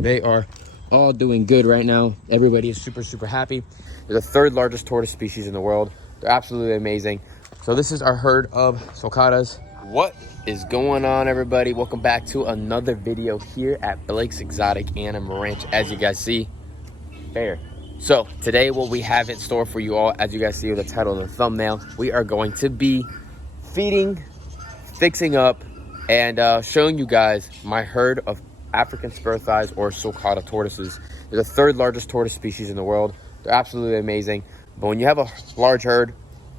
They are all doing good right now. Everybody is super happy. They're the third largest tortoise species in the world. They're absolutely amazing. So this is our herd of Sulcatas. What is going on, everybody? Welcome back to another video here at Blake's Exotic Animal Ranch. As you guys see, fair. So today what we have in store for you all, as you guys see with the title of the thumbnail, we are going to be feeding, fixing up, and showing you guys my herd of African spur thighs or Sulcata tortoises. They're the third largest tortoise species in the world. They're absolutely amazing. But when you have a large herd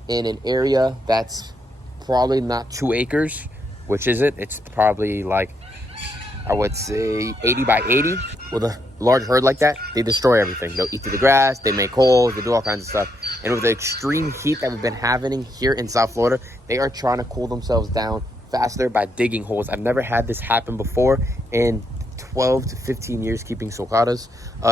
in an area that's probably not 2 acres, which isn't, it's probably like, I would say 80 by 80. With a large herd like that, they destroy everything. They'll eat through the grass, they make holes, they do all kinds of stuff. And with the extreme heat that we've been having here in South Florida, they are trying to cool themselves down faster by digging holes. I've never had this happen before in 12 to 15 years keeping Sulcatas.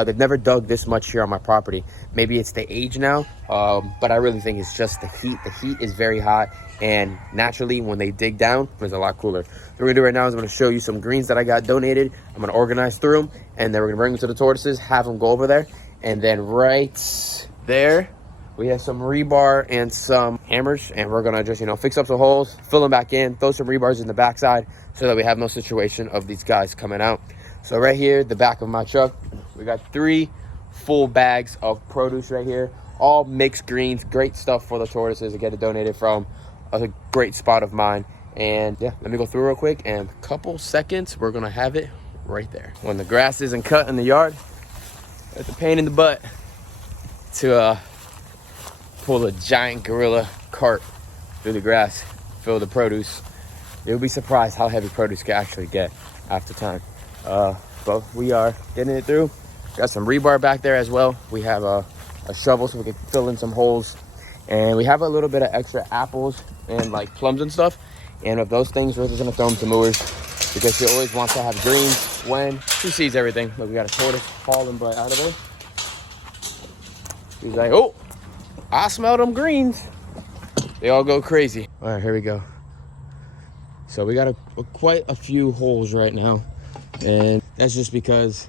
They've never dug this much here on my property. Maybe it's the age now, but I really think it's just the heat. The heat is very hot, and naturally when they dig down, it's a lot cooler. So what we're gonna do right now is I'm gonna show you some greens that I got donated. I'm gonna organize through them, and then we're gonna bring them to the tortoises, have them go over there, and then right there we have some rebar and some hammers, and we're gonna just, fix up the holes, fill them back in, throw some rebars in the backside so that we have no situation of these guys coming out. So right here, the back of my truck, we got 3 full bags of produce right here, all mixed greens, great stuff for the tortoises to get it donated from a great spot of mine. And yeah, let me go through real quick, and a couple seconds, we're gonna have it right there. When the grass isn't cut in the yard, it's a pain in the butt to pull a giant gorilla cart through the grass, fill the produce. You'll be surprised how heavy produce can actually get after time. But we are getting it through. Got some rebar back there as well. We have a shovel so we can fill in some holes, and we have a little bit of extra apples and like plums and stuff. And of those things, we're just gonna throw them to Moors because she always wants to have greens when she sees everything. Look, we got a tortoise hauling butt out of there. He's like, oh, I smell them greens. They all go crazy. All right, here we go. So we got quite a few holes right now, and that's just because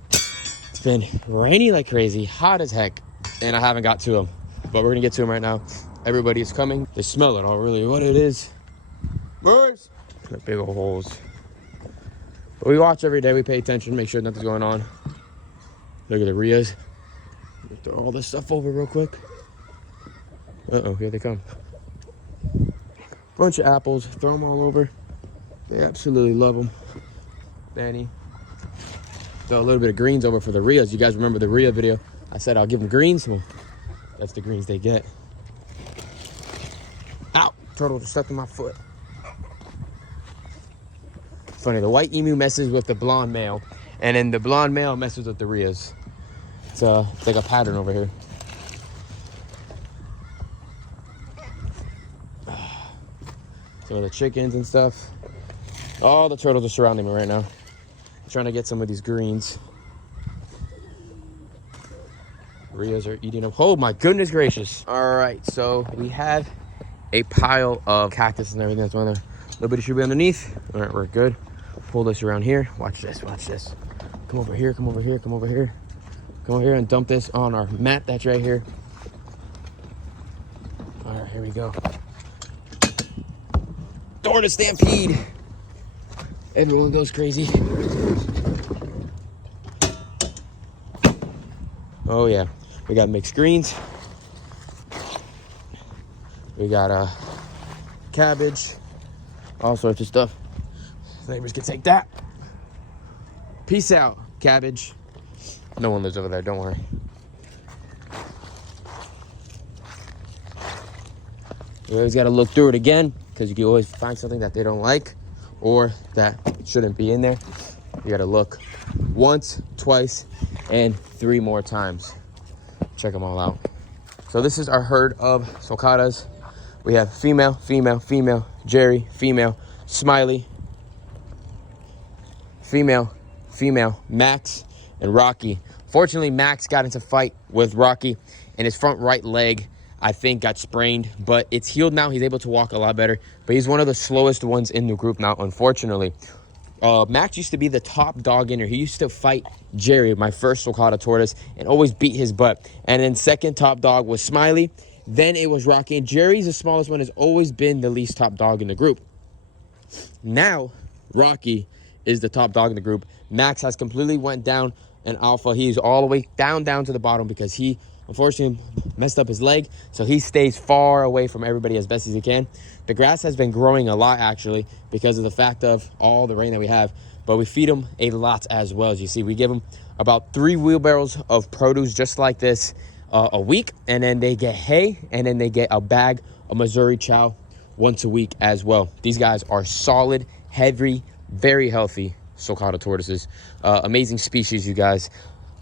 it's been rainy like crazy, hot as heck, and I haven't got to them. But we're gonna get to them right now. Everybody is coming. They smell it all, really what it is. Birds! They're big old holes. But we watch every day, we pay attention, make sure nothing's going on. Look at the Rias. Throw all this stuff over real quick. Uh-oh, here they come. Bunch of apples, throw them all over. They absolutely love them. Danny. Throw a little bit of greens over for the Rias. You guys remember the Ria video? I said I'll give them greens. Well, that's the greens they get. Ow! Turtle just stuck in my foot. Funny, the white emu messes with the blonde male, and then the blonde male messes with the Rias. It's like a pattern over here. Some of the chickens and stuff. All the turtles are surrounding me right now. I'm trying to get some of these greens. Rias are eating them. Oh my goodness gracious. All right, so we have a pile of cactus and everything that's on there. A little bit should be underneath. All right, we're good. Pull this around here. Watch this, watch this. Come over here, come over here, come over here. Come over here and dump this on our mat that's right here. All right, here we go. Tortoise stampede. Everyone goes crazy. Oh yeah, we got mixed greens. We got cabbage, all sorts of stuff. Neighbors can take that. Peace out, cabbage. No one lives over there, don't worry. You always got to look through it again, because you can always find something that they don't like or that shouldn't be in there. You got to look once, twice, and 3 more times. Check them all out. So this is our herd of Sulcatas. We have female, female, female, Jerry, female, Smiley, female, female, Max, and Rocky. Fortunately, Max got into a fight with Rocky, and his front right leg, I think, got sprained, but it's healed now. He's able to walk a lot better, but he's one of the slowest ones in the group now, unfortunately. Max used to be the top dog in here. He used to fight Jerry, my first Sulcata tortoise, and always beat his butt. And then second top dog was Smiley. Then it was Rocky. And Jerry's the smallest one, has always been the least top dog in the group. Now, Rocky is the top dog in the group. Max has completely went down in alpha. He's all the way down to the bottom because he unfortunately messed up his leg. So he stays far away from everybody as best as he can. The grass has been growing a lot actually because of the fact of all the rain that we have. But we feed them a lot as well. As you see, we give them about 3 wheelbarrows of produce just like this a week. And then they get hay, and then they get a bag of Missouri chow once a week as well. These guys are solid, heavy, very healthy Sulcata tortoises. Amazing species, you guys.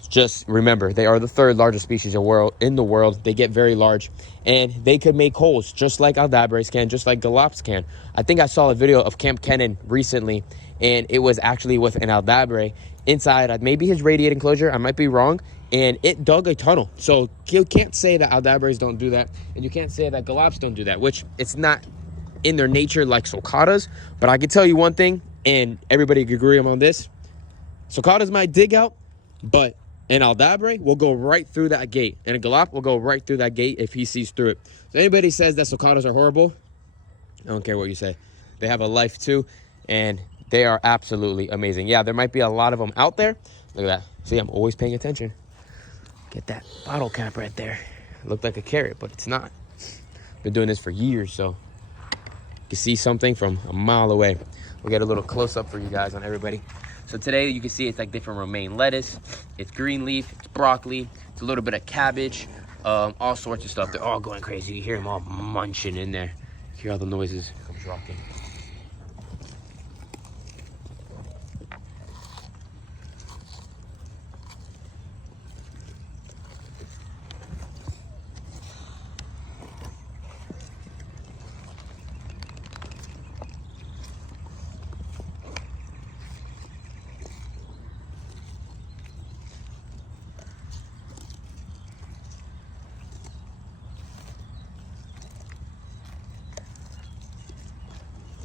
Just remember, they are the 3rd largest species in the world. They get very large, and they could make holes just like Aldabras can, just like Galops can. I think I saw a video of Camp Kennan recently, and it was actually with an Aldabre inside maybe his radiating enclosure. I might be wrong. And it dug a tunnel. So you can't say that Aldabras don't do that, and you can't say that Galops don't do that, which it's not in their nature like Sulcatas. But I can tell you one thing, and everybody can agree on this. Sulcatas might dig out, but an Aldabre will go right through that gate, and a Galop will go right through that gate if he sees through it. So anybody says that Sulcatas are horrible, I don't care what you say. They have a life too, and they are absolutely amazing. Yeah, there might be a lot of them out there. Look at that. See, I'm always paying attention. Get that bottle cap right there. It looked like a carrot, but it's not. Been doing this for years, so you can see something from a mile away. We'll get a little close-up for you guys on everybody. So today you can see it's like different romaine lettuce. It's green leaf, it's broccoli, it's a little bit of cabbage, all sorts of stuff. They're all going crazy. You hear them all munching in there. You hear all the noises. Here comes Rocky.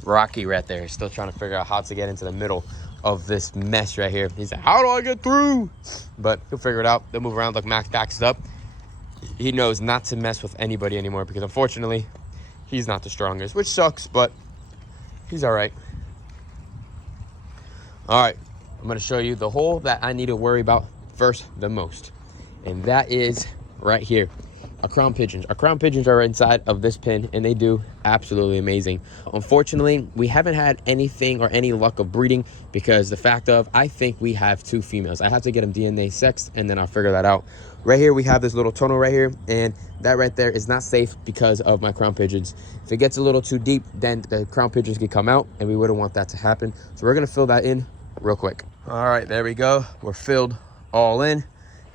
Rocky right there is still trying to figure out how to get into the middle of this mess right here. He's like, how do I get through? But he'll figure it out. They'll move around. Like Max backs up. He knows not to mess with anybody anymore because unfortunately he's not the strongest, which sucks, but he's all right. All right, I'm going to show you the hole that I need to worry about first the most, and that is right here. Our crown pigeons. Our crown pigeons are inside of this pen, and they do absolutely amazing. Unfortunately, we haven't had anything or any luck of breeding because the fact of, I think we have 2 females. I have to get them DNA sexed, and then I'll figure that out. Right here, we have this little tunnel right here, and that right there is not safe because of my crown pigeons. If it gets a little too deep, then the crown pigeons could come out, and we wouldn't want that to happen. So we're gonna fill that in real quick. All right, there we go. We're filled all in,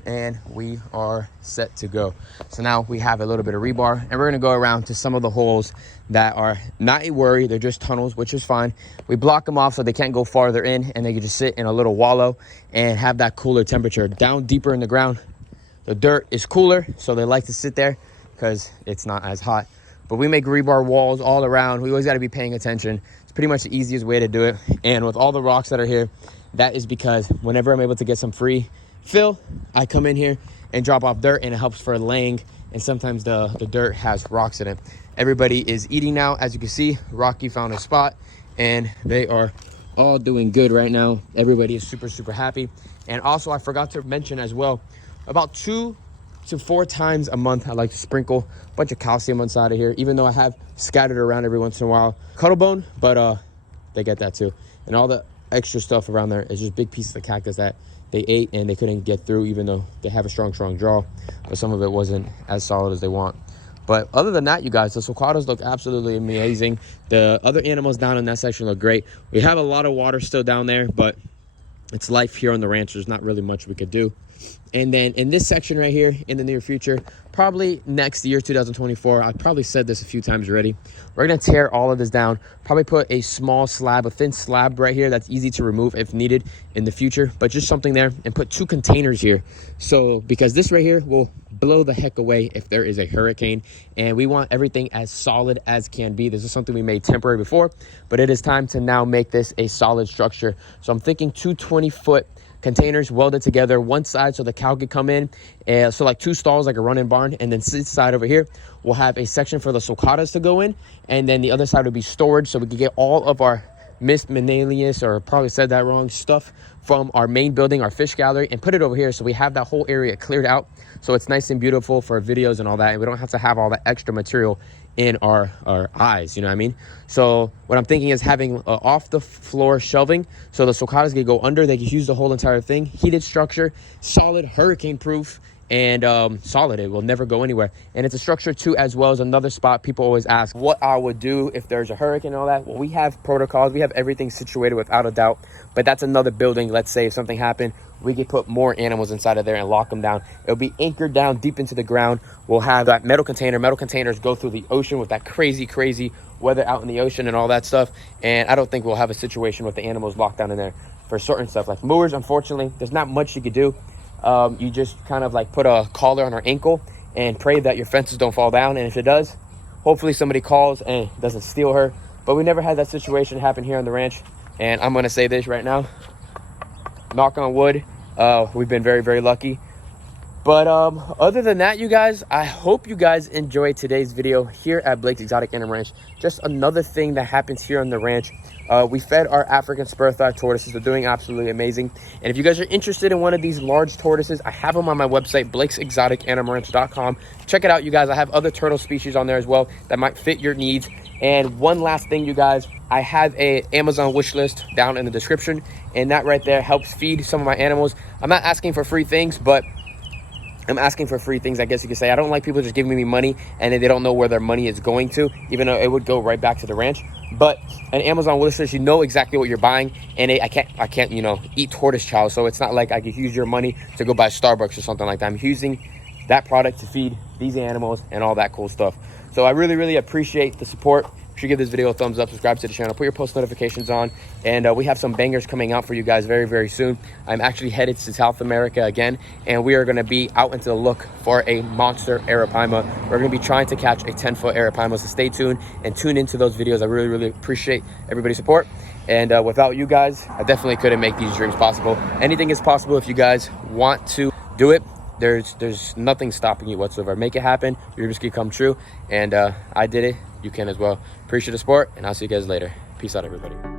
and we are set to go. So now we have a little bit of rebar, and we're gonna go around to some of the holes that are not a worry. They're just tunnels, which is fine. We block them off so they can't go farther in, and they can just sit in a little wallow and have that cooler temperature. Down deeper in the ground, the dirt is cooler, so they like to sit there because it's not as hot. But we make rebar walls all around. We always gotta be paying attention. It's pretty much the easiest way to do it. And with all the rocks that are here, that is because whenever I'm able to get some free fill, I come in here and drop off dirt, and it helps for laying, and sometimes the dirt has rocks in it. Everybody is eating now. As you can see, Rocky found a spot, and they are all doing good right now. Everybody is super happy. And also, I forgot to mention as well, about 2 to 4 times a month, I like to sprinkle a bunch of calcium inside of here, even though I have scattered around every once in a while Cuttlebone, but they get that too. And all the extra stuff around there is just big pieces of cactus that they ate and they couldn't get through, even though they have a strong draw, but some of it wasn't as solid as they want. But other than that, you guys, the Sulcatas look absolutely amazing. The other animals down in that section look great. We have a lot of water still down there, but it's life here on the ranch. There's not really much we could do. And then in this section right here, in the near future, probably next year, 2024, I've probably said this a few times already, we're gonna tear all of this down, probably put a small slab, a thin slab right here that's easy to remove if needed in the future, but just something there, and put 2 containers here. So, because this right here will blow the heck away if there is a hurricane, and we want everything as solid as can be. This is something we made temporary before, but it is time to now make this a solid structure. So I'm thinking 2 20-foot containers welded together, one side so the cow could come in, so like 2 stalls like a running barn, and then this side over here we'll have a section for the sulcatas to go in, and then the other side would be storage, so we could get all of our miscellaneous, or probably said that wrong, stuff from our main building, our fish gallery, and put it over here so we have that whole area cleared out, so it's nice and beautiful for videos and all that, and we don't have to have all that extra material in our eyes, you know what I mean? So what I'm thinking is having off the floor shelving, so the sulcatas can go under, they can use the whole entire thing, heated structure, solid, hurricane proof, and solid, it will never go anywhere. And it's a structure too, as well as another spot. People always ask what I would do if there's a hurricane and all that. Well, we have protocols, we have everything situated without a doubt, but that's another building. Let's say if something happened, we could put more animals inside of there and lock them down. It'll be anchored down deep into the ground. We'll have that metal container. Metal containers go through the ocean with that crazy weather out in the ocean and all that stuff, and I don't think we'll have a situation with the animals locked down in there. For certain stuff like moors, unfortunately, there's not much you could do. You just kind of like put a collar on her ankle and pray that your fences don't fall down, and if it does, hopefully somebody calls and doesn't steal her. But we never had that situation happen here on the ranch, and I'm gonna say this right now, knock on wood, we've been very lucky. But other than that, you guys, I hope you guys enjoyed today's video here at Blake's Exotic Animal Ranch. Just another thing that happens here on the ranch. We fed our African spur-thigh tortoises. They're doing absolutely amazing. And if you guys are interested in one of these large tortoises, I have them on my website, blakesexoticanimalranch.com. Check it out, you guys. I have other turtle species on there as well that might fit your needs. And one last thing, you guys, I have a Amazon wish list down in the description, and that right there helps feed some of my animals. I'm not asking for free things, but I'm asking for free things, I guess you could say. I don't like people just giving me money and then they don't know where their money is going to, even though it would go right back to the ranch. But an Amazon wish list, you know exactly what you're buying, and I can't, you know, eat tortoise chow, so it's not like I could use your money to go buy Starbucks or something like that. I'm using that product to feed these animals and all that cool stuff. So I really appreciate the support. Should give this video a thumbs up, subscribe to the channel, put your post notifications on, and we have some bangers coming out for you guys very soon. I'm actually headed to South America again, and we are going to be out into the look for a monster arapaima. We're going to be trying to catch a 10-foot arapaima, so stay tuned and tune into those videos. I really appreciate everybody's support, and without you guys, I definitely couldn't make these dreams possible. Anything is possible if you guys want to do it. There's nothing stopping you whatsoever. Make it happen. Your dreams can come true, and I did it. You can as well. Appreciate the support, and I'll see you guys later. Peace out, everybody.